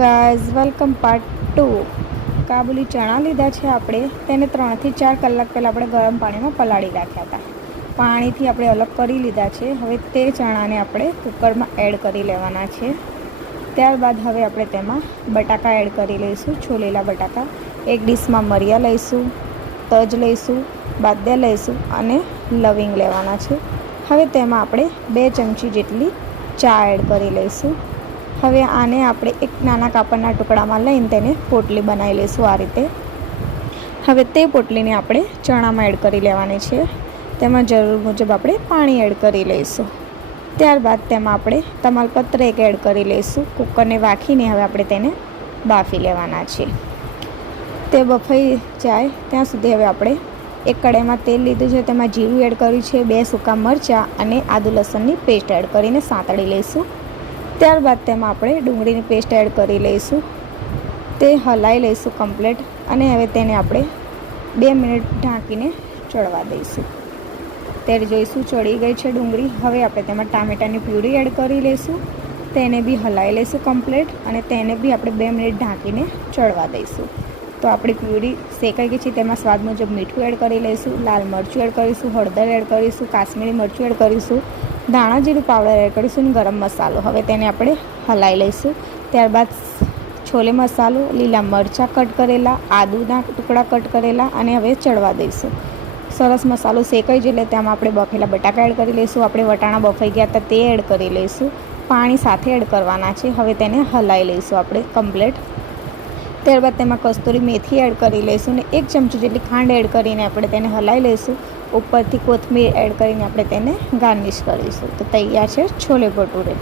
Guys welcome part 2 કાબુલી ચણા લીધા છે આપણે. તેને 3 થી 4 કલાક પહેલાં આપણે ગરમ પાણીમાં પલાળી રાખ્યા હતા. પાણીથી આપણે અલગ કરી લીધા છે. હવે તે ચણાને આપણે કુકરમાં એડ કરી લેવાના છે. ત્યારબાદ હવે આપણે તેમાં બટાકા એડ કરી લઈશું, છોલેલા બટાકા. એક ડીશમાં મરિયા લઈશું, તજ લઈશું, બાદિયા લઈશું અને લવિંગ લેવાના છે. હવે તેમાં આપણે 2 ચમચી જેટલી ચા એડ કરી લઈશું. હવે આને આપણે એક નાના કાપડના ટુકડામાં લઈને તેને પોટલી બનાવી લઈશું આ રીતે. હવે તે પોટલીને આપણે ચણામાં એડ કરી લેવાની છે. તેમાં જરૂર મુજબ આપણે પાણી એડ કરી લઈશું. ત્યારબાદ તેમાં આપણે તમાલપત્ર એક એડ કરી લઈશું. કુકરને વાખીને હવે આપણે તેને બાફી લેવાના છે. તે બફાઈ જાય ત્યાં સુધી હવે આપણે એક કઢાઈમાં તેલ લીધું છે, તેમાં જીરું એડ કર્યું છે, 2 સૂકા મરચાં અને આદુ લસણની પેસ્ટ એડ કરીને સાંતળી લઈશું. ત્યારબાદ તેમાં આપણે ડુંગળીની પેસ્ટ એડ કરી લઈશું. તે હલાવી લઈશું કમ્પ્લીટ અને હવે તેને આપણે 2 મિનિટ ઢાંકીને ચડવા દઈશું. ત્યારે જોઈશું ચડી ગઈ છે ડુંગળી. હવે આપણે તેમાં ટામેટાની પ્યુરી એડ કરી લઈશું. તેને બી હલાવી લઈશું કમ્પ્લીટ અને તેને બી આપણે 2 મિનિટ ઢાંકીને ચડવા દઈશું. તો આપણી પ્યુરી શેકાઈ ગઈ છે. તેમાં સ્વાદ મુજબ મીઠું એડ કરી લઈશું, લાલ મરચું એડ કરીશું, હળદર એડ કરીશું, કાશ્મીરી મરચું એડ કરીશું, ધાણા જીરું પાવડર એડ કરીશું અને ગરમ મસાલો. હવે તેને આપણે હલાવી લઈશું. ત્યારબાદ છોલે મસાલો, લીલા મરચાં કટ કરેલા, આદુના ટુકડા કટ કરેલા અને હવે ચડવા દઈશું. સરસ મસાલો શેકાઈ જાય એટલે તેમાં આપણે બફેલા બટાકા એડ કરી લઈશું. આપણે વટાણા બફાઈ ગયા હતા તે એડ કરી લઈશું. પાણી સાથે એડ કરવાના છે. હવે તેને હલાવી લઈશું આપણે કમ્પ્લીટ. ત્યારબાદ તેમાં કસ્તુરી મેથી એડ કરી લઈશું અને 1 ચમચી જેટલી ખાંડ એડ કરીને આપણે તેને હલાવી લઈશું. ઉપરથી કોથમીર એડ કરીને આપણે તેને ગાર્નિશ કરીશું. તો તૈયાર છે છોલે ભટુરે.